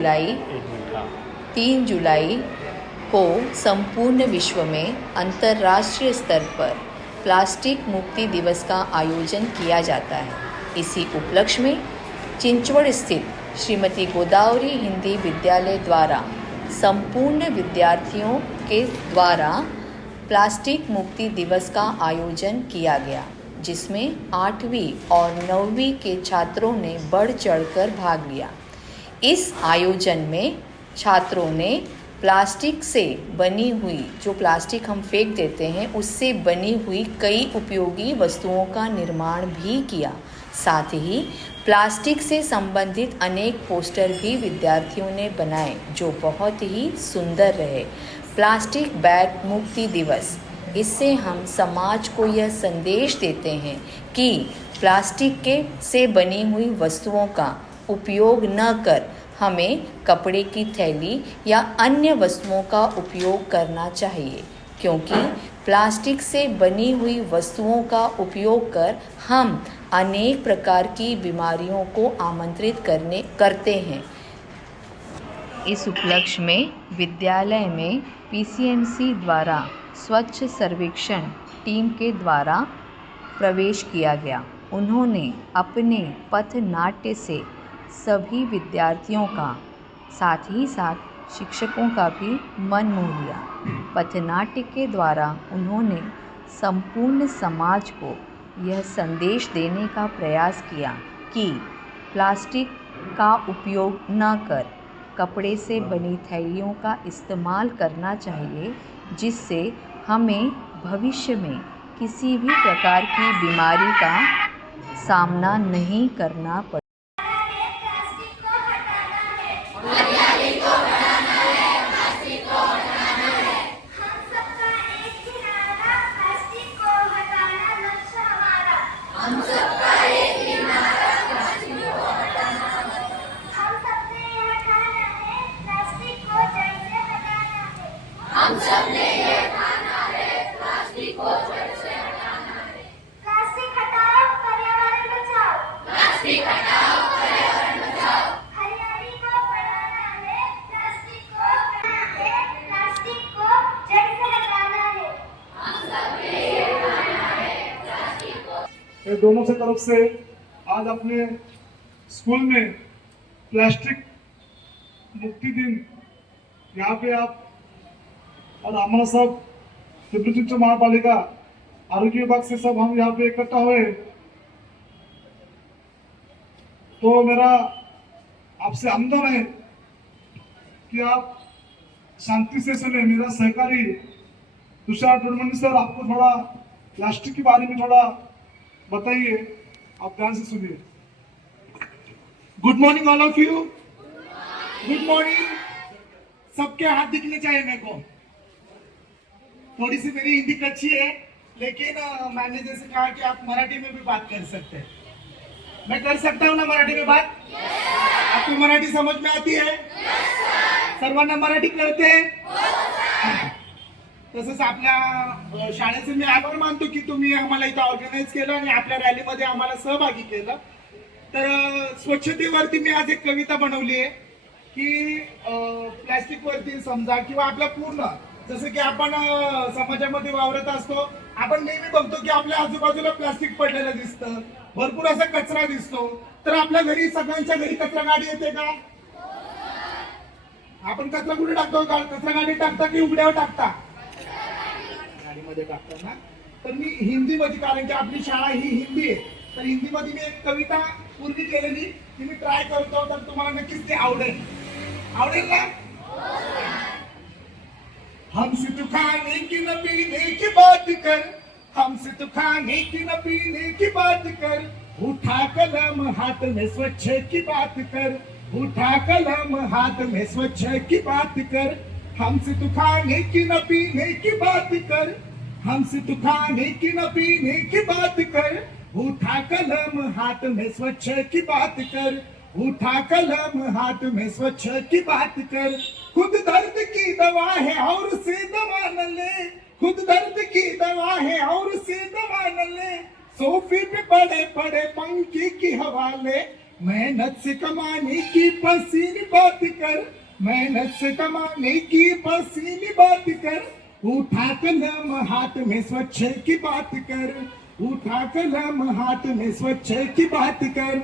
जुलाई 3 जुलाई को संपूर्ण विश्व में अंतर्राष्ट्रीय स्तर पर प्लास्टिक मुक्ति दिवस का आयोजन किया जाता है। इसी उपलक्ष्य में चिंचवड़ स्थित श्रीमती गोदावरी हिंदी विद्यालय द्वारा संपूर्ण विद्यार्थियों के द्वारा प्लास्टिक मुक्ति दिवस का आयोजन किया गया, जिसमें 8वीं और 9वीं के छात्रों ने बढ़ चढ़कर भाग लिया। इस आयोजन में छात्रों ने प्लास्टिक से बनी हुई, जो प्लास्टिक हम फेंक देते हैं, उससे बनी हुई कई उपयोगी वस्तुओं का निर्माण भी किया। साथ ही प्लास्टिक से संबंधित अनेक पोस्टर भी विद्यार्थियों ने बनाए, जो बहुत ही सुंदर रहे। प्लास्टिक बैग मुक्ति दिवस, इससे हम समाज को यह संदेश देते हैं कि प्लास्टिक से बनी हुई वस्तुओं का उपयोग न कर हमें कपड़े की थैली या अन्य वस्तुओं का उपयोग करना चाहिए, क्योंकि प्लास्टिक से बनी हुई वस्तुओं का उपयोग कर हम अनेक प्रकार की बीमारियों को आमंत्रित करते हैं। इस उपलक्ष्य में विद्यालय में पीसीएमसी द्वारा स्वच्छ सर्वेक्षण टीम के द्वारा प्रवेश किया गया। उन्होंने अपने पथनाट्य से सभी विद्यार्थियों का, साथ ही साथ शिक्षकों का भी मन मोह लिया। पथनाट्य के द्वारा उन्होंने संपूर्ण समाज को यह संदेश देने का प्रयास किया कि प्लास्टिक का उपयोग न कर कपड़े से बनी थैलियों का इस्तेमाल करना चाहिए, जिससे हमें भविष्य में किसी भी प्रकार की बीमारी का सामना नहीं करना पड़े। दोनों से तरफ से आज अपने स्कूल में प्लास्टिक मुक्ति दिन यहाँ पे आप और हमारा सब पिंपरी चिंचवड महापालिका आरोग्य विभाग से सब हम यहाँ पे इकट्ठा हुए, तो मेरा आपसे आमंत्रण है कि आप शांति से सुने। मेरा सहकारी तुषार टोडमनी सर आपको थोड़ा प्लास्टिक के बारे में थोड़ा बताइए, आप ध्यान से सुनिए। Good morning all of you. Good morning. सबके हाथ दिखने चाहिए मेरे को। थोड़ी सी मेरी हिंदी कच्ची है, लेकिन मैंने जैसे कहा कि आप मराठी में भी बात कर सकते हैं। मैं कर सकता हूँ ना मराठी में बात? आपको मराठी समझ में आती है? सर्वांना मराठी कळते हैं? तसंच आपल्या शाळेचे मी आभार मानतो की तुम्ही आम्हाला इथं ऑर्गनाइज केलं आणि आपल्या रॅलीमध्ये आम्हाला सहभागी केलं। तर स्वच्छतेवरती मी आज एक कविता बनवली आहे की प्लास्टिक वरती समजा किंवा आपल्या पूर्ण, जसं की आपण समाजामध्ये वावरत असतो, आपण नेहमी बघतो की आपल्या आजूबाजूला प्लास्टिक पडलेलं दिसतं, भरपूर असा कचरा दिसतो। तर आपल्या घरी सगळ्यांच्या घरी कचरा गाडी येते का? आपण कचरा कुठे टाकतो? कचरा गाडी टाकता की उघड्यावर टाकता? गाडीमध्ये टाकतो ना। तर मी हिंदी मध्ये, कारण की आपली शाळा ही हिंदी आहे, तर हिंदी मध्ये मी एक कविता पूर्वी केलेली ती मी ट्राय करतो, तर तुम्हाला नक्कीच ती आवडेल। आवडेल ना? हमसे तू खाने की न पीने की बात कर, हमसे तू खाने की न पीने की बात कर, उठा कलम हाथ में स्वच्छ की बात कर, उठा कलम हाथ में स्वच्छ की बात कर, हमसे तू खाने की न पीने की बात कर, हमसे तू खाने की न पीने की बात कर, उठा कलम हाथ में स्वच्छ की बात कर, उठा कलम हाथ में स्वच्छ की बात कर। खुद दर्द की दवा है और उसे दवा न ले, खुद दर्द की दवा है और उसे दवा न ले, सोफे पे पड़े पड़े पंखे की हवा ले, मेहनत से कमाने की पसीनी बात कर, मेहनत से कमाने की पसीनी बात कर, उठा कलम हाथ में स्वच्छ की बात कर, उठा कलम हाथ में स्वच्छ की बात कर,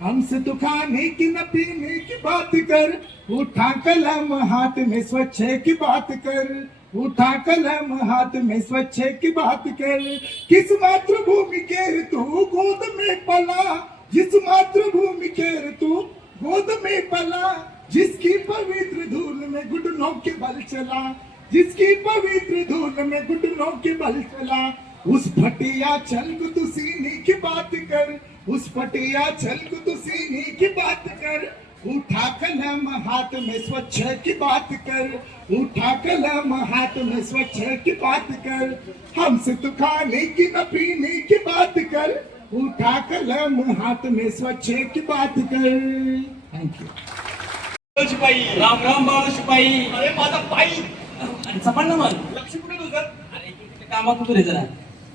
हमसे तो खाने की न पीने की बात कर, उठा कलम हाथ में स्वच्छ की बात कर, उठा कलम हाथ में स्वच्छ की बात कर, किस मातृभूमि के तू गोद में पला, जिस मातृभूमि के तू गोद में पला, जिसकी पवित्र धूल में घुटनों के बल चला, जिसकी पवित्र धूल में घुटनों के बल चला, उस फटिया छल को तू सीने की बात कर, उस फटिया छल को तू सीने की बात कर, उठा कलम हाथ में स्वच्छ की बात कर, उठा कलम हाथ में स्वच्छ की बात कर, हमसे तो खाने की न पीने की बात कर, उठा कलम हाथ में स्वच्छ की बात कर. Thank you. शिपाई राम राम बाळ शिपाई. अरे माझा पायी आणि सपाट ना मग. लक्ष कुठे तुझं अरे इकडे कामात होतो रे जरा.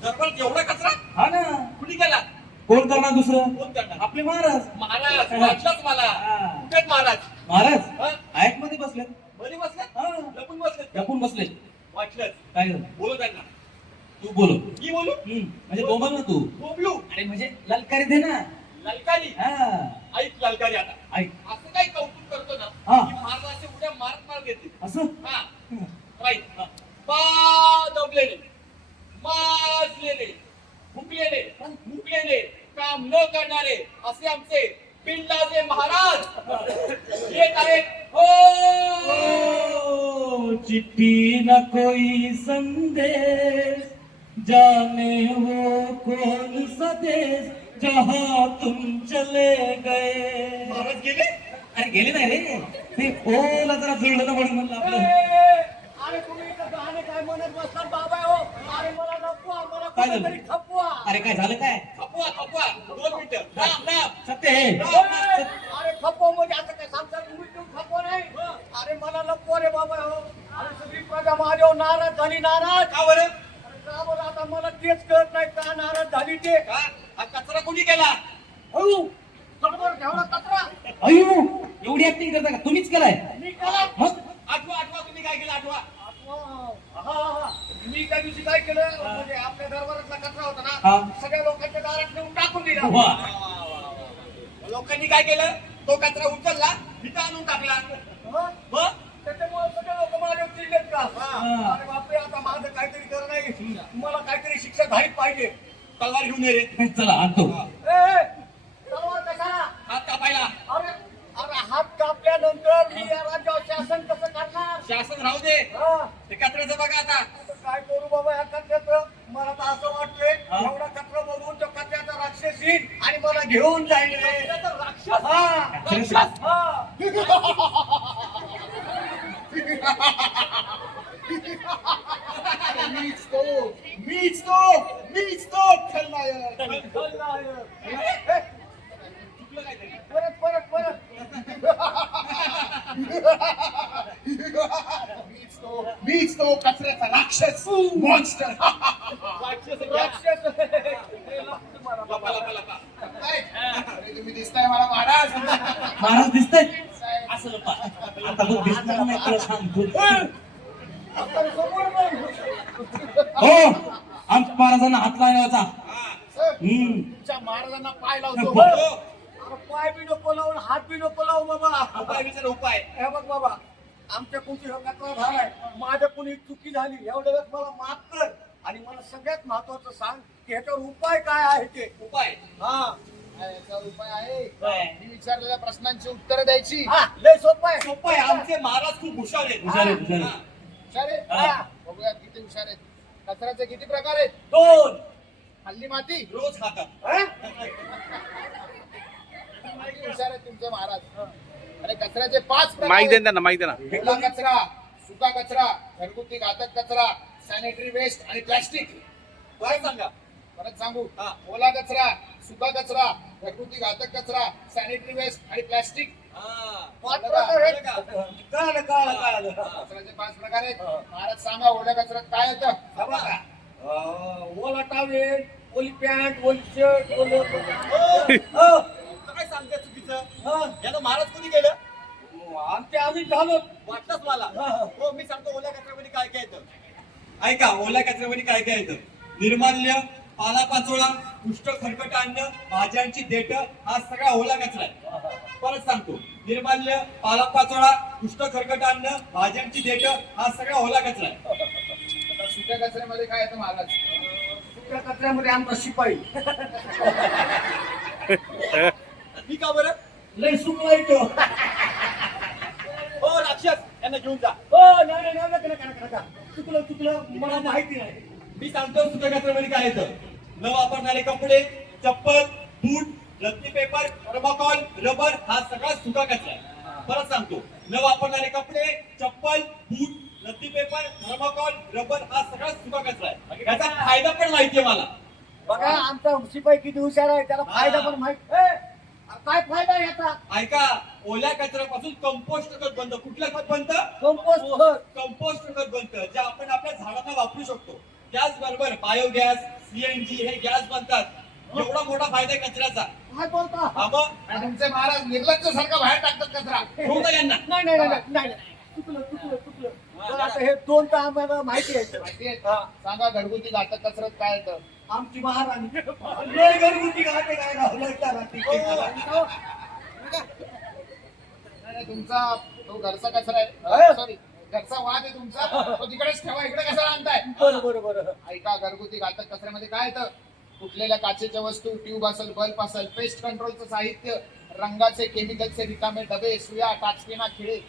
दरबार एवढा कचरा हा ना. कुणी केला कोण करणार दुसरं? कोण करणार आपले महाराज. महाराज वाटलंच मला हा. कुठे महाराज महाराज हा? आयत मध्ये बसले. बरी बसले हा. लपून बसले लपून बसले. वाटलंच काय झालं? बोलू त्यांना तू बोलो. मी बोलू म्हणजे बोंबल ना तू. बोलू अरे म्हणजे ललकारी दे ना. ललकारी हा. ऐक ललकारी आता ऐक. असं काही कौतुक करतो ना हा. की महाराजाचे उद्या मारत घेते असं. हा राईट पा दबलेले माजलेले फुकलेले मुकलेले काम न करणारे असे आमचे पिल्लाचे महाराज येत आहेत हो. ओ, चिट्ठी न कोई संदेश, जाने वो कौन सा देश जहाँ तुम चले गए. महाराज गेले अरे गेले नाही रे, ते ओला जरा जुळलं ना म्हणून म्हणलं आपलं. अरे तुम्ही इथं गाणे काय म्हणत बसतात बाबा हो. अरे मला लपवा मला काय झालं? कुठेतरी खपवा. अरे काय झालं काय? खपवा खपवा 2 मिनिटं राम राम सत्य हे. अरे खपवा म्हणजे आता काय सांगता तुम्ही खपवा नाही. अरे मला लपवा रे बाबा हो. अरे सगळी प्रजा माझ्यावर नाराज झाली नाराज का बरं. अरे का बरं आता मला तेच कळत नाही का नाराज झाली ते का हा कचरा कोणी केला हो. समोर ठेवला कचरा अयो, एवढी ऍक्टिंग करता का? तुम्हीच केलाय? मी केला. मग? आठवा आठवा तुम्ही काय केलं आठवा मी त्या दिवशी काय केलं म्हणजे आपल्या दरबारातला कचरा होता हा. ना सगळ्या लोकांच्या दारात नेऊन टाकून दिला वा. लोकांनी काय केलं तो कचरा उचलला इथं आणून टाकला मग त्याच्यामुळे सगळे लोक माझ्यावर चिडलेत का अरे बापरे आता माझं काहीतरी कर नाही मला काहीतरी शिक्षा झालीच पाहिजे तलवार घेऊन ये रे. चला आणतो. ए, तलवार कशाला हात कापायला अरे अरे हात कापल्यानंतर मी या राज्यावर शासन कसं करणार शासन राहू दे ते कचऱ्याचं बघा आता काय करू बाबा या कचऱ्याचं मला तर असं वाटतंय एवढा कचरा बघून तो कचऱ्याचा राक्षस येईल आणि मला घेऊन जाईल राक्षस राक्षस मीच तो खलनायक. परत परत परत मीच तो कचऱ्याचा राक्षस मॉन्स्टर. राक्षस लपा, लपा, लपा. अरे तुम्ही दिसताय मला महाराज. महाराज दिसतंय असं लपा. आता बघ दिसणार नाही तुला सांगतो. हो, आमच्या महाराजांना हात लावायचा. तुमच्या महाराजांना पाय लावतो. पाय बी नको लावून हात बी नको लावू बाबा उपाय विचार उपाय हे बघ बाबा आमच्या कुणी कचरा झालाय माझ्या कुणी चुकी झाली एवढ्या वेळेस मला माफ कर आणि मला सगळ्यात महत्वाचं सांग की ह्याच्यावर उपाय काय आहे ते उपाय हा याचा उपाय आहे मी विचारलेल्या प्रश्नांची उत्तर द्यायची. हा लय सोपं आहे सोपं आहे आमचे महाराज खूप हुशार आहेत हुशार आहेत, हुशार आहेत. हुशार आहेत? बघूया किती हुशार आहेत. कचऱ्याचे किती प्रकार आहेत? 2 हल्ली माती. रोज खातात किती हुशार आहेत तुमचे महाराज. अरे कचऱ्याचे 5 प्रकार माईक आहेत. दे ना माईक दे ना. ओला कचरा, सुका कचरा, घरगुती घातक कचरा, सॅनिटरी वेस्ट आणि प्लास्टिक. काय सांगा परत सांगू. हा. ओला कचरा, सुका कचरा, घरगुती घातक कचरा, सॅनिटरी वेस्ट आणि प्लास्टिक. कळालं कळालं कळालं कचऱ्याचे 5 प्रकार आहेत. महाराज सांगा ओल्या कचऱ्यात काय येतं? ओला टावेल ओली पॅन्ट ओली शर्ट काय सांगते महाराज कोणी केलं? आमच्या आम्ही झालो. वाटलंच मला. हो मी सांगतो ओल्या कचऱ्यामध्ये काय काय येतं. ऐका, ओल्या कचऱ्यामध्ये काय काय येतं. निर्माल्य, पालापाचोळा, उष्ट खरकट अन्न, भाज्यांची देठ हा सगळा ओला कचरा आहे. परत सांगतो, निर्माल्य, पालापाचोळा, उष्ट खरकट अन्न, भाज्यांची देठ हा सगळा ओला कचरा आहे. सुक्या कचऱ्यामध्ये काय येतं महाराज? सुक्या कचऱ्यामध्ये आमचा शिपाई. मी का बरं? लय सुकला येतो. हो राक्षस, यांना घेऊन जा. हो नाही नका. चुकलं मला माहिती नाही. मी सांगतो सुक्या कचऱ्यामध्ये काय येतं. न वापरणारे कपडे, चप्पल, बूट, रत्ती पेपर, थर्माकॉल, रबर हा सगळा सुका कचरा आहे. परत सांगतो, न वापरणारे कपडे, चप्पल, बूट, रत्ती पेपर, थर्माकॉल, रबर हा सगळा सुका कचरा आहे. याचा फायदा पण माहितीये मला. बघा आमचा शिपाई किती हुशार आहे, त्याला फायदा पण माहित. काय फायदा आहे याचा? ऐका, ओल्या कचऱ्यापासून कंपोस्ट खत बनतं. कुठलं खत बनतं? कंपोस्ट खत बनतं, जे आपण आपल्या झाडांना वापरू शकतो. त्याचबरोबर बायोगॅस, सीएनजी हे गॅस बनतात. एवढा मोठा फायदा आहे कचऱ्याचा. काय बोलता? हा मग तुमचे महाराज निर्लज्ज सारखा बाहेर टाकतात कचरा. ठेवू का यांना? नाही. चुकलं. बरं, आता हे दोन तर आम्हाला माहिती आहे. माहितीये? सांगा घरगुती घातक कचऱ्यात काय येतं? आमची महाराणी लय घरगुती घाते काय गावलं नाही, तुमचा तो घरचा कचरा आहे. सॉरी, घरचा वाद आहे तुमचा. तो तिकडेच ठेवा, इकडे कचरा आणताय. बरं. ऐका, घरगुती घातक कचऱ्यामध्ये काय येतं? तुटलेल्या काचेच्या वस्तू, ट्यूब असेल, बल्ब असेल, पेस्ट कंट्रोलचं साहित्य, रंगाचे, केमिकलचे रिकामे डबे, सुया, टाचपिना, खिळे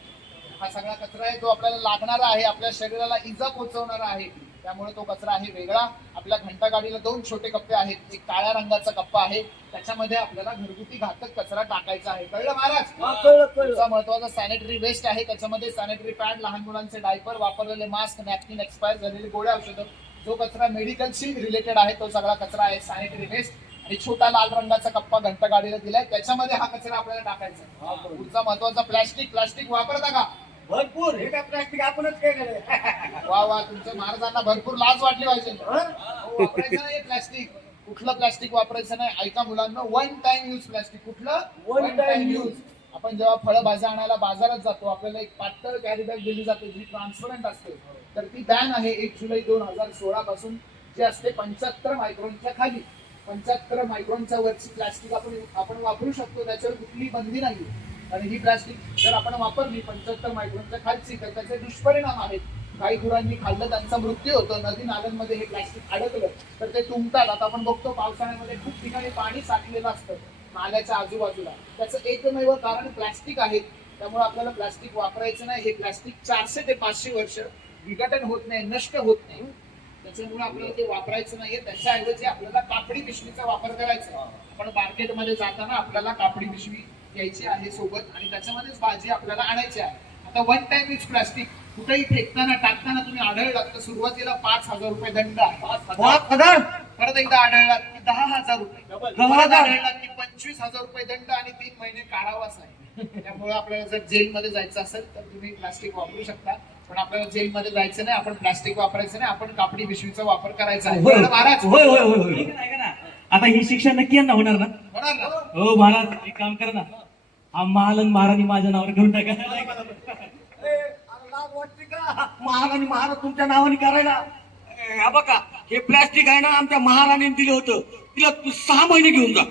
हा सगळा कचरा आहे. तो आपल्याला लागणारा आहे, आपल्या शरीराला इजा पोहोचवणारा आहे. त्यामुळे तो कचरा आहे वेगळा. आपल्या घंटागाडीला 2 छोटे कप्पे आहेत. एक काळ्या रंगाचा कप्पा आहे, त्याच्यामध्ये आपल्याला घरगुती घातक कचरा टाकायचा आहे. कळलं महाराज? कळलं. तुमचा महत्वाचा सॅनिटरी वेस्ट आहे. त्याच्यामध्ये सॅनिटरी पॅड, लहान मुलांचे डायपर, वापरलेले मास्क, नॅपकिन, एक्सपायर झालेली गोळ्या, औषधं, जो कचरा मेडिकलशी रिलेटेड आहे तो सगळा कचरा आहे सॅनिटरी वेस्ट. आणि छोटा लाल रंगाचा कप्पा घंटागाडीला दिलाय, त्याच्यामध्ये हा कचरा आपल्याला टाकायचा आहे. पुढचा महत्वाचा प्लास्टिक वापरता का? भरपूर. हे काय प्लॅस्टिक आपणच केलेलं. वा, तुमच्या महाराजांना भरपूर लाज वाटली पाहिजे. वापरायचं नाही प्लास्टिक. कुठलं प्लास्टिक वापरायचं नाही. ऐका मुलांना, वन टाइम यूज प्लास्टिक. कुठलं? One time use. आपण जेव्हा फळं भाज्या आणायला बाजारात जातो, आपल्याला एक पातळ कॅरी बॅग दिली जाते जी ट्रान्सपरंट असते. तर ती बॅन आहे 1 जुलै 2016 पासून, जी असते 75 मायक्रॉनच्या खाली. 75 मायक्रॉनच्या वरची प्लास्टिक आपण वापरू शकतो. त्याच्यावर कुठलीही बंदी नाही. आणि ही प्लास्टिक जर आपण वापरली 75 मायक्रॉनच्या खालची, तर त्याचे दुष्परिणाम आहेत. काही गुरांनी खाल्लं, त्यांचा मृत्यू होतो. नदी नाल्यांमध्ये हे प्लास्टिक अडकलं तर ते तुंबतात. आता आपण बघतो पावसाळ्यामध्ये खूप ठिकाणी पाणी साठलेलं असतं नाल्याच्या आजूबाजूला. त्याचं एकमेव कारण प्लास्टिक आहे. त्यामुळे आपल्याला प्लास्टिक वापरायचं नाही. हे प्लास्टिक 400 ते 500 वर्ष विघटन होत नाही, नष्ट होत नाही. त्याच्यामुळे आपल्याला ते वापरायचं नाहीये. त्याच्याऐवजी आपल्याला कापडी पिशवीचा वापर करायचा. आपण मार्केटमध्ये जाताना आपल्याला कापडी पिशवी घ्यायची आहे सोबत, आणि त्याच्यामध्येच भाजी आपल्याला आणायची आहे. आता वन टाइम यूज प्लास्टिक कुठेही फेकताना, टाकताना तुम्ही आढळलात तर सुरुवातीला 5,000 रुपये दंड आहे. 5,000. परत एकदा आढळलात की 10,000 रुपये, परत आढळलात की 25,000 रुपये दंड आणि 3 महिने कारावास आहे. त्यामुळे आपल्याला जर जेलमध्ये जायचं असेल तर तुम्ही प्लास्टिक वापरू शकता, पण आपल्याला जेलमध्ये जायचं नाही. आपण प्लास्टिक वापरायचं नाही. आपण कापडी पिशवीचा वापर करायचा आहे. महाराज होय. ऐका ना, आता ही शिक्षा नक्की यांना होणार ना? होणार ना? हो महाराज, एक काम करा ना, हा महाल आणि महाराणी माझ्या नावावर घेऊन टाका. लाज वाटते का महाराज तुमच्या नावाने करायला? हा बघा, हे प्लॅस्टिक आहे ना, आमच्या महाराणीने दिलं होतं. तिला 6 महिने घेऊन जा.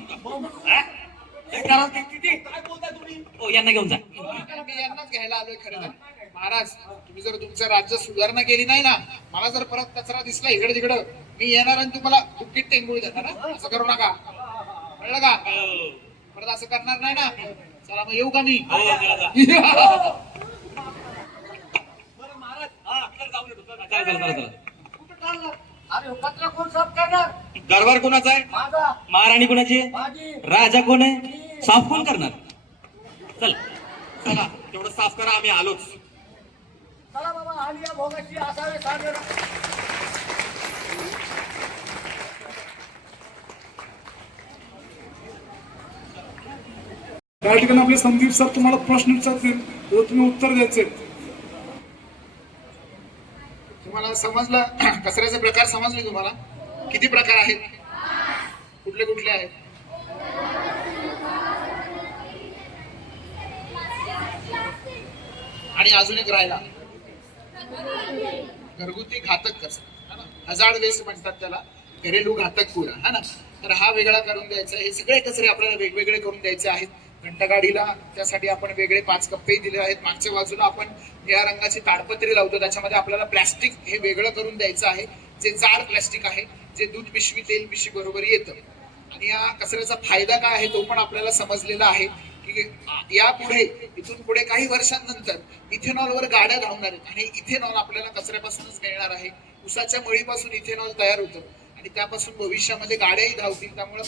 काय बोलताय तुम्ही? हो, यांना घेऊन जा. मी यांनाच घ्यायला आलोय खरं तर. महाराज, तुम्ही जर तुमचं राज्य सुधारणा केली नाही ना, मला जर परत कचरा दिसला इकडे तिकडं, मी येणार आणि तुम्हाला बुक्कीत टेंगुळी देणार ना. असं करू नका, कळलं का? परत असं करणार नाही ना. चला मग येऊ का मी? बरं महाराज, आपल्याला जाऊन येतो. चला. अरे कचरा कोण साफ करणार? दरबार कोणाचा आहे? माझा. महाराणी कोणाची आहे? माझी. राजा कोण आहे? साफ कोण करणार? चल. चला, तेवढं साफ करा, आम्ही आलोच. चला बाबा, आलिया भोगाची असावे सागर. त्या ठिकाणी आपले संदीप सर तुम्हाला प्रश्न विचारतील, तर तुम्ही उत्तर द्यायचे. तुम्हाला समजलं? कचऱ्याचे प्रकार समजले तुम्हाला? किती प्रकार आहेत? कुठले कुठले आहेत? आणि अजून एक राहिला घरगुती घातक कचरा, हजार्ड वेस्ट म्हणतात त्याला, घरेलू घातक कूड़ा, है ना. तर हा वेगळा करून द्यायचा. हे सगळे कचरे आपल्याला वेगवेगळे करून द्यायचे आहेत. घंटागाडीला त्यासाठी आपण वेगळे 5 कप्पेही दिले आहेत. मागच्या बाजूला आपण निळ्या रंगाची ताडपत्री लावतो, त्याच्यामध्ये आपल्याला प्लॅस्टिक हे वेगळं करून द्यायचं आहे, जे जाड प्लॅस्टिक आहे, जे दूध पिशवी तेल पिशवी बरोबर येतं. आणि या कचऱ्याचा फायदा काय आहे तो पण आपल्याला समजलेला आहे की यापुढे इथून पुढे काही वर्षांनंतर इथेनॉलवर गाड्या धावणार आहेत आणि इथेनॉल आपल्याला कचऱ्यापासूनच मिळणार आहे. उसाच्या मळीपासून इथेनॉल तयार होतं आणि त्यापासून भविष्यामध्ये गाड्याही धावतील. त्यामुळं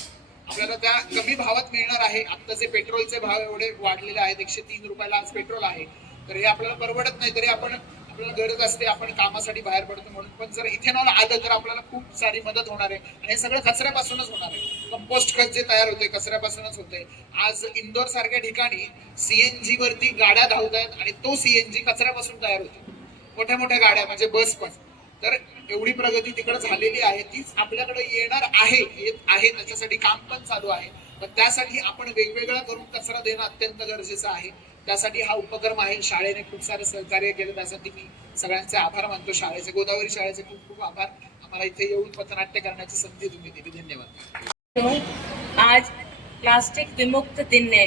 आपल्याला त्या कमी भावात मिळणार आहे. आत्ताचे पेट्रोलचे भाव एवढे वाढलेले आहेत, 103 रुपयाला आज पेट्रोल आहे. तर हे आपल्याला परवडत नाही, तरी आपल्याला गरज असते, आपण कामासाठी बाहेर पडतो म्हणून. पण जर इथेनॉल आलं तर आपल्याला खूप सारी मदत होणार आहे आणि हे सगळं कचऱ्यापासूनच होणार आहे. कंपोस्ट खत जे तयार होते कचऱ्यापासूनच होते. आज इंदोर सारख्या ठिकाणी सीएनजी वरती गाड्या धावत आहेत आणि तो सीएनजी कचऱ्यापासून तयार होतो. मोठ्या मोठ्या गाड्या म्हणजे बस पण. तर एवढी प्रगती तिकडे झालेली आहे, तीच आपल्याकडे येणार आहे, येत आहे. त्याच्यासाठी काम पण चालू आहे. पण त्यासाठी आपण वेगवेगळा करून कचरा देणं अत्यंत गरजेचं आहे. त्यासाठी हा उपक्रम आहे. शाळेने खूप सारं सहकार्य केलं, त्यासाठी मी सगळ्यांचे आभार मानतो. शाळेचे, गोदावरी शाळेचे खूप खूप आभार. आम्हाला इथे येऊन पथनाट्य करण्याची संधी तुम्ही दिली, धन्यवाद. आज प्लास्टिक विमुक्त दिन है,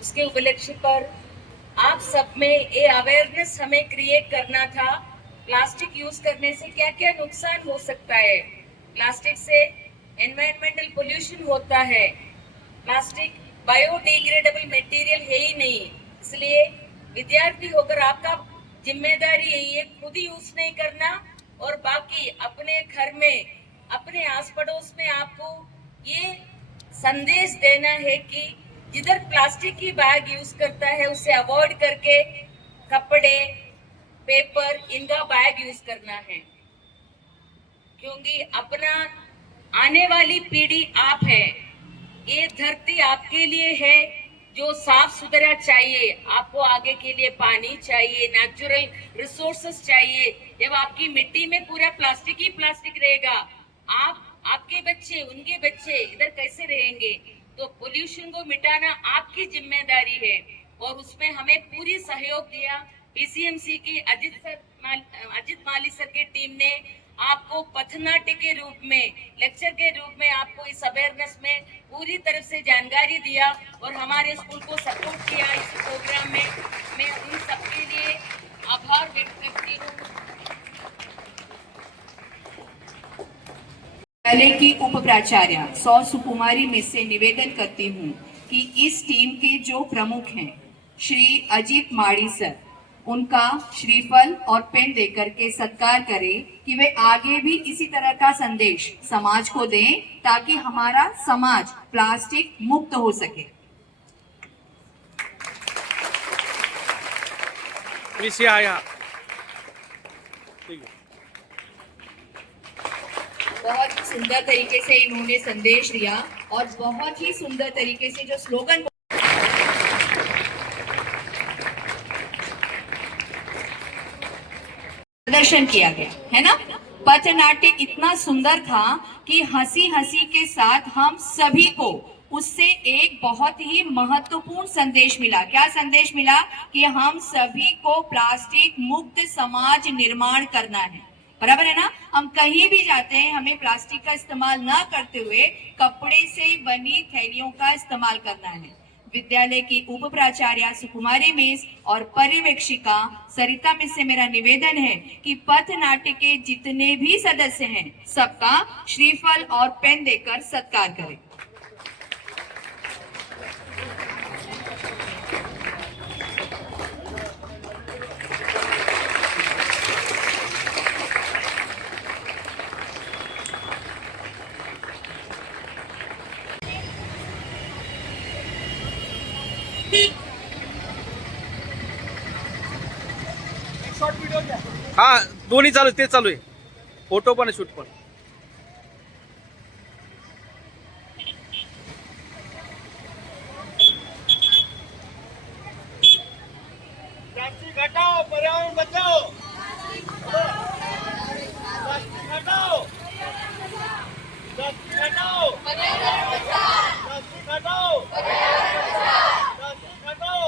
उसके उपलक्ष्य पर आप सब में ये अवेयरनेस हमें क्रिएट करना था. प्लास्टिक यूज करने से क्या क्या नुकसान हो सकता है. प्लास्टिक से एनवायरमेंटल पोल्यूशन होता है. प्लास्टिक बायोडिग्रेडेबल मटेरियल है ही नहीं, इसलिए विद्यार्थी होकर आपका जिम्मेदारी है ये खुद ही यूज नहीं करना और बाकी अपने घर में अपने आस पड़ोस में आपको ये संदेश देना है कि जिधर प्लास्टिक की बैग यूज करता है उसे अवॉइड करके कपड़े पेपर इनका बैग यूज करना है, क्योंकि अपना आने वाली पीढ़ी आप है. ये धरती आपके लिए है जो साफ सुथरा चाहिए. आपको आगे के लिए पानी चाहिए, नेचुरल रिसोर्सेस चाहिए. जब आपकी मिट्टी में पूरा प्लास्टिक ही प्लास्टिक रहेगा, आपके बच्चे उनके बच्चे इधर कैसे रहेंगे. तो पोल्यूशन को मिटाना आपकी जिम्मेदारी है और उसमें हमें पूरी सहयोग दिया. पीसीएमसी की अजित माली सर की टीम ने आपको पथनाट्य के रूप में, लेक्चर के रूप में आपको इस अवेयरनेस में पूरी तरफ से जानकारी दिया और हमारे स्कूल को सपोर्ट किया इस प्रोग्राम में. मैं उन सबके लिए आभार व्यक्त करती हूँ. विद्यालय की उप प्राचार्य सौ सुकुमारी में से निवेदन करती हूँ कि इस टीम के जो प्रमुख हैं श्री अजीत माड़ी सर, उनका श्रीफल और पेन देकर के सत्कार करें कि वे आगे भी इसी तरह का संदेश समाज को दें ताकि हमारा समाज प्लास्टिक मुक्त हो सके. बहुत सुंदर तरीके से इन्होंने संदेश दिया और बहुत ही सुंदर तरीके से जो स्लोगन प्रदर्शन किया गया है ना. पथनाट्य इतना सुंदर था कि हंसी हंसी के साथ हम सभी को उससे एक बहुत ही महत्वपूर्ण संदेश मिला. क्या संदेश मिला? कि हम सभी को प्लास्टिक मुक्त समाज निर्माण करना है. बराबर है ना. हम कहीं भी जाते हैं हमें प्लास्टिक का इस्तेमाल न करते हुए कपड़े से बनी थैलियों का इस्तेमाल करना है. विद्यालय की उप प्राचार्य सुकुमारी मिस और पर्यवेक्षिका सरिता मिस से मेरा निवेदन है कि पथनाट्य के जितने भी सदस्य हैं सबका श्रीफल और पेन देकर सत्कार करें. हा दोन्ही चालू आहे, ते चालू आहे. फोटो पण शूट पण. प्लास्टिक हटाओ, पर्यावरण बचाओ. प्लास्टिक हटाओ, प्लास्टिक हटाओ, प्लास्टिक हटाओ, प्लास्टिक हटाओ.